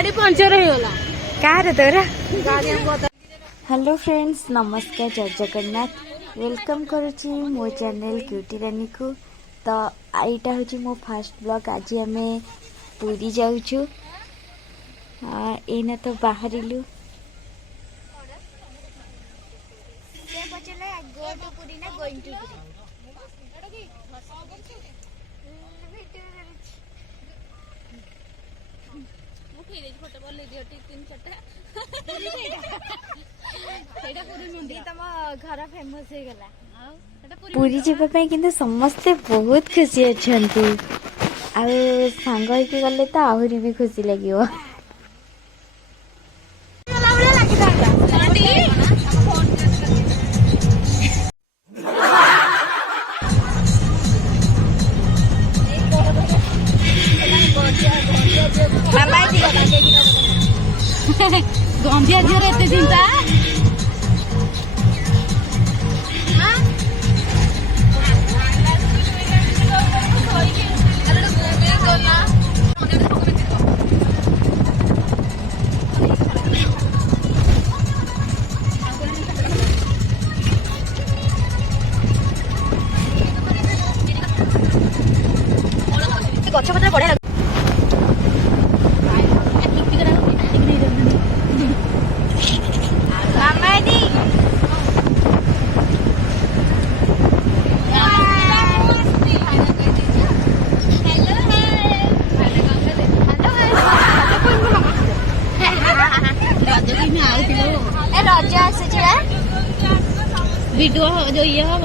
गाड़ी पंचर होगा कार तोरा हेलो फ्रेंड्स नमस्कार जय जगन्नाथ वेलकम करुच्ची मो चैनल क्यूटी रानी को। तो यहाँ हूँ मो फास्ट ब्लॉग। आज आम पूरी जाऊँ एना तो बाहरिलु घर फेमस हो गला पूरी जावाई कि समस्ते बहुत खुशी अच्छा सांग गले तो आहरी भी खुशी लगे। गंधिया झील एत चिंता गछ पत्र बढ़िया वीडियो जो ये हम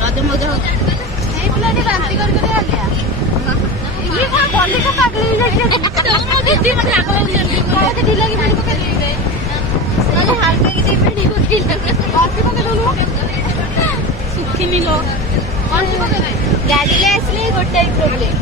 रज मजा सुखी गाड़ी आसले गोटे प्रोब्लेम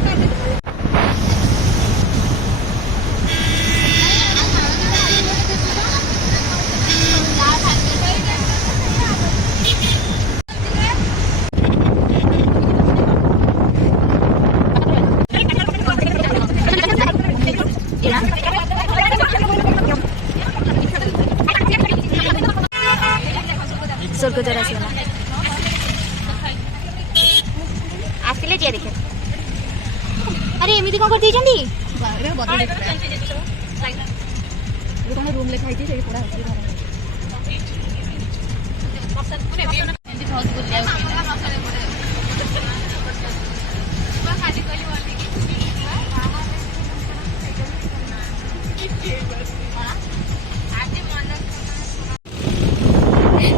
स्वर्गद्वार आसले जे देखे अरे एमती कौन कर रूम लिखा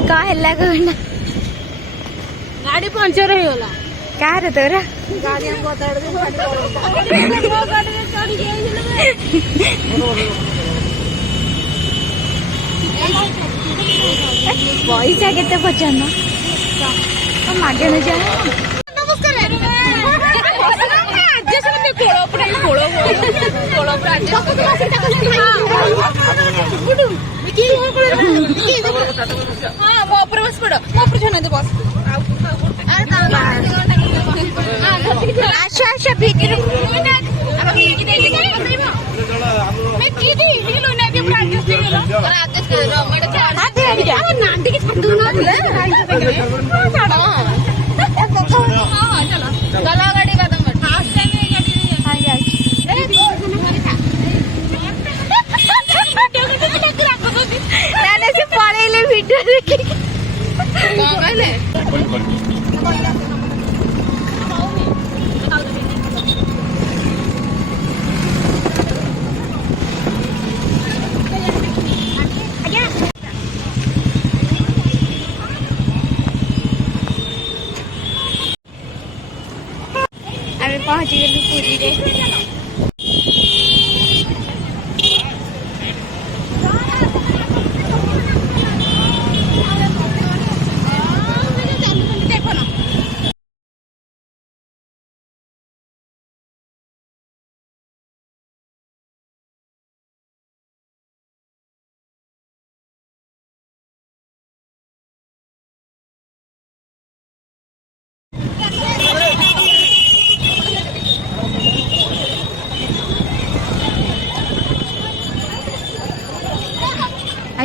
कहला कहना गाड़ी पंचर होगा कार तोरा गाड़ी पैसा केते पचान मागण जा अच्छा भीतर पड़े वीडियो देखिए पहुंच गलु पूरी रे।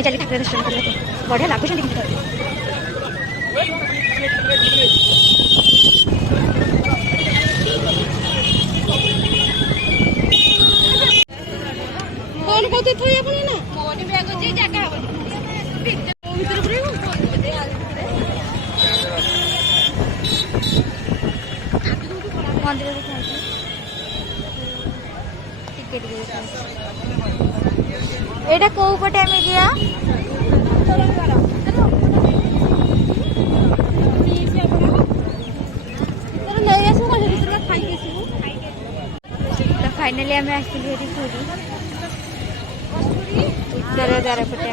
चली ठाकुर दर्शन करते बढ़िया लगुच कौन कहते थे अपने ना मोर बैग जी जगह भीतर पुरेगो मंदिर एटा को पटे आमे जिया फाइनली आम आसली पूरी उत्तर द्वार पटे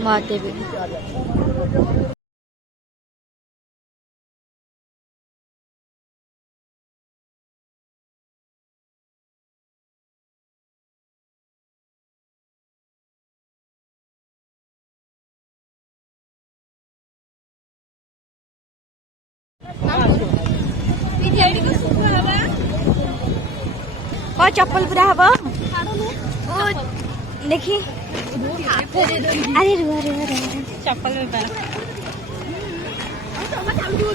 महादेवी और चप्पल पूरा हवा देखी अरे रुआ चप्पल में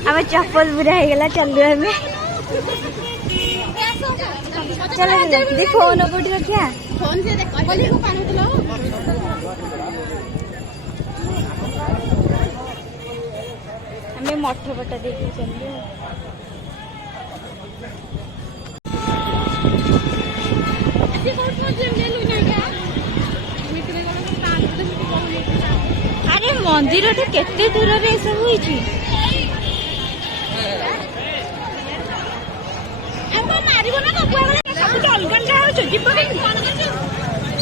हमें चप्पल पूरा हो गला चल हमें चलो दी फोन कोठी रखिया फोन से देख बोली को पानी दिलो हमें मठ बटा देखी चलिए अरे मंदिर केते दूर रे सब होईची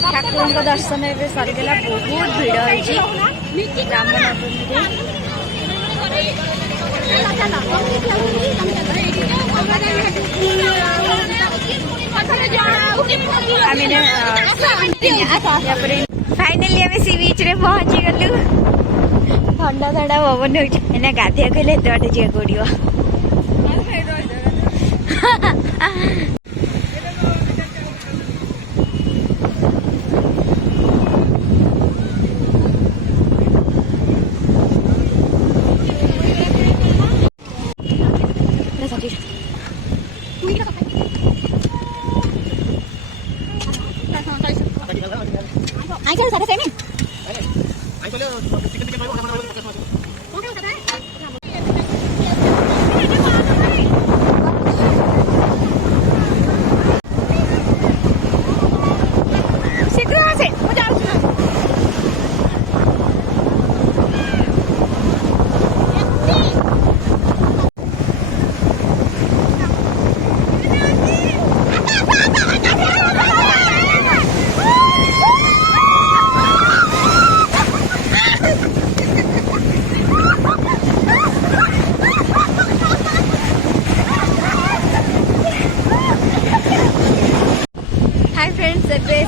ठाकुर दर्शन ए सरीगला बहुत भिड़ होईची फाइनली आम सी बीच रे पहुंची गलु ठंडा ठंडा पवन हो गाधिया कहले बाटे जी पड़ो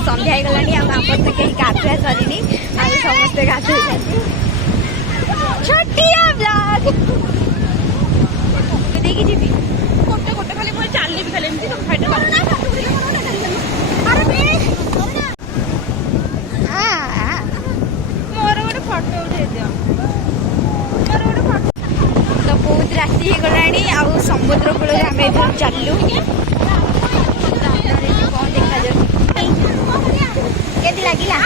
संध्या गलानी तो कहीं गाधुआ सरी समस्ते गाधोई छोटिया ब्लॉग देखी जी गोटे गोटे खाली मुझे चलनी भी खाली मोर गोटे फटो उठे दियो मोर गोटे फटो तो बहुत राति हो गलानी आउ समुद्र कूल आम चलू कौन देखा जाए लगिला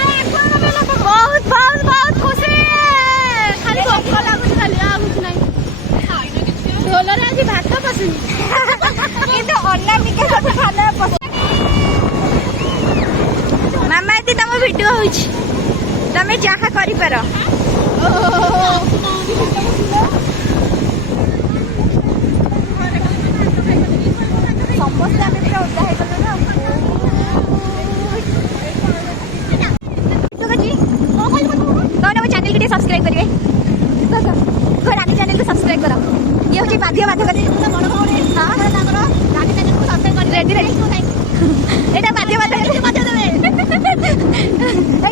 बहुत बहुत बहुत खुशी खाली भोक लागुच खाली आ कुछ नहीं ढोल रे आज भात पसंद किंतु अनामिका सब खाना पसंद मामा एती तम वीडियो होछि तमे जाहा करि पारो समस्त आमे पूरा उद्धा हे गलो ना चैनल के सब्सक्राइब करिए रानी चैनल को सब्सक्राइब करो ये हूँ बाध्य बाध्य रेडी रेडी एटा बाध्य बाध्य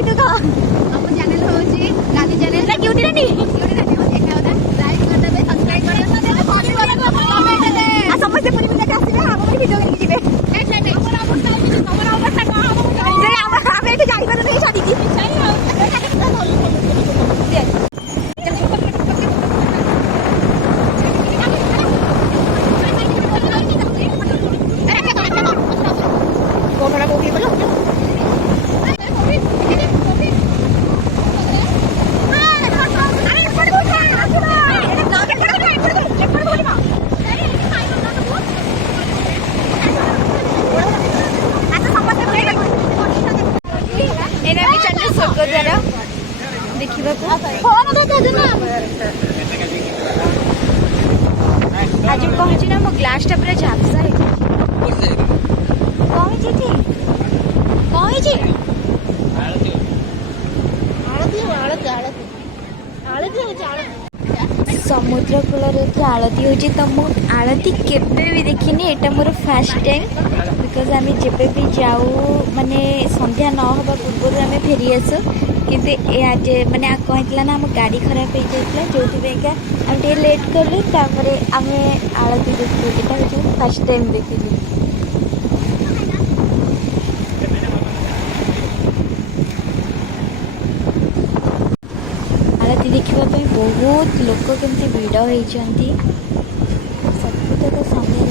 तू कह चैनल हूँ रानी चैनल क्यूटी रानी ଏଇନା ବି ଚାଲିଲେ ସ୍ୱର୍ଗଦ୍ୱାର ଦେଖିବାକୁ। ଆଜି ମୁଁ କହୁଛି ନା ମୋ ଗ୍ଲାସଟା ପୁରା ଝାପସା ହେଇଛି। କଣ ହେଇଛି ଏଠି? କଣ ହେଇଛି? ସମୁଦ୍ର କୂଳରେ ଏଠି ଆଳତି ହେଉଛି। ତ ମୁଁ ଆଳତି କେବେ ବି ଦେଖିନି, ଏଇଟା ମୋର ଫାର୍ଷ୍ଟ ଟାଇମ୍। ବିକଜ ଆମେ ଯେବେ ବି ଯାଉ ମାନେ ସନ୍ଧ୍ୟା ନ ହେବା ପୂର୍ବରୁ ଆମେ ଫେରି ଆସୁ। କିନ୍ତୁ ଆଜି ମାନେ କ'ଣ ହେଇଥିଲା ନା ଆମ ଗାଡ଼ି ଖରାପ ହେଇଯାଇଥିଲା, ଯେଉଁଥିପାଇଁକା ଆମେ ଟିକେ ଲେଟ୍ କଲୁ। ତାପରେ ଆମେ ଆଳତି ଦେଖିଲୁ। ଏଇଟା ହେଉଛି ମୁଁ ଫାର୍ଷ୍ଟ ଟାଇମ୍ ଦେଖିଲି। ଆଳତି ଦେଖିବା ପାଇଁ ବହୁତ ଲୋକ କେମିତି ଭିଡ଼ ହେଇଛନ୍ତି। ସବୁତକ ସନ୍ଧ୍ୟା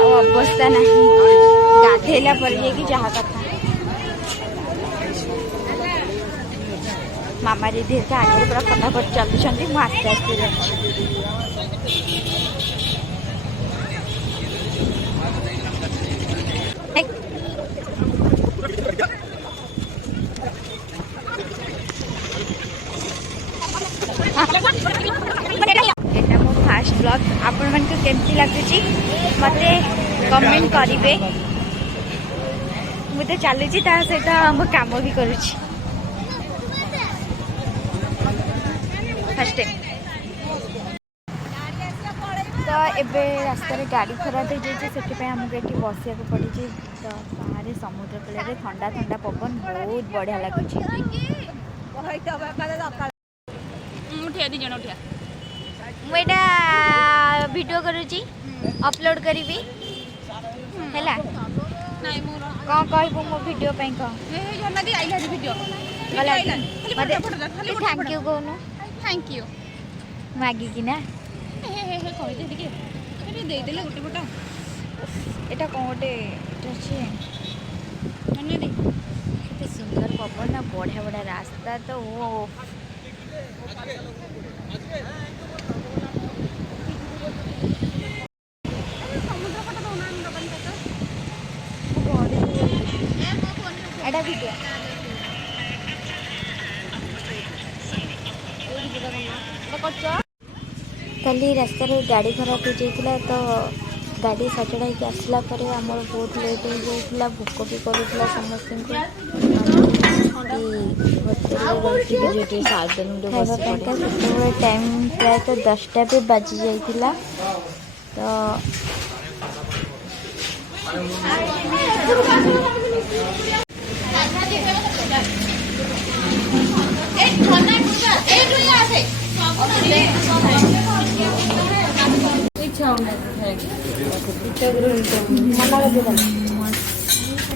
ଆଉ ଅବସ୍ଥା ନାହିଁ, ଗାଧେଇଲା ପରେ ଯାଇକି ଯାହା କଥା। ମାମା ଦିଦି ହେରିକା ଆଗରେ ପୁରା ଫଟାଫଟ ଚାଲୁଛନ୍ତି, ମୁଁ ଆସ୍ତେ ଆସ୍ତେ ଯାଉଛି। ଏଇଟା ମୋ ଫାର୍ଷ୍ଟ ବ୍ଲଗ୍। ଆପଣମାନଙ୍କୁ କେମିତି ଲାଗୁଛି ମୋତେ କମେଣ୍ଟ କରିବେ। ମୁଁ ତ ଚାଲୁଛି, ତା ସହିତ ମୋ କାମ ବି କରୁଛି। First time. ତ ଏବେ ରାସ୍ତାରେ ଗାଡ଼ି ଖରାପ ହେଇଯାଇଛି, ସେଥିପାଇଁ ଆମକୁ ଏଠି ବସିବାକୁ ପଡ଼ିଛି। ତ ବାହାରେ ସମୁଦ୍ର କୂଳରେ ଥଣ୍ଡା ଥଣ୍ଡା ପବନ ବହୁତ ବଢ଼ିଆ ଲାଗୁଛି। ମୁଁ ଏଇଟା ଭିଡ଼ିଓ କରୁଛି, ଅପଲୋଡ଼ କରିବି ହେଲା। କ'ଣ କହିବୁ ମୋ ଭିଡ଼ିଓ ପାଇଁ? କ'ଣ ଥ୍ୟାଙ୍କ ୟୁ କହୁନୁ? ଥ୍ୟାଙ୍କ ୟୁ ମାଗିକି ନା ଦେଇଦେଲେ ଗୋଟେ ପଟ। ଏଇଟା କ'ଣ ଗୋଟେ ଅଛି? କେତେ ସୁନ୍ଦର ପବନ ନା, ବଢ଼ିଆ ବଢ଼ିଆ ରାସ୍ତା। ତ ଓ ଏଇଟା ଭିଡ଼ିଓ କାଲି ରାସ୍ତାରେ ଗାଡ଼ି ଖରାପ ହେଇଯାଇଥିଲା। ତ ଗାଡ଼ି ସଜଡ଼ା ହେଇକି ଆସିଲା ପରେ ଆମର ବହୁତ ଲେଟ୍ ହେଇଯାଇଥିଲା, ଭୋକ ବି କରୁଥିଲା ସମସ୍ତଙ୍କୁ। ଖାଇବା ପାଇଁକା ସେତେବେଳେ ଟାଇମ୍ ପ୍ରାୟତଃ 10ଟା ବି ବାଜି ଯାଇଥିଲା। ତ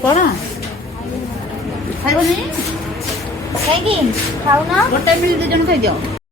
କ'ଣ ଖାଇବନି? କାହିଁକି ଖାଉନ? ଗୋଟେ ମିଲ୍ 2 ଜଣ ଖାଇଦିଅ।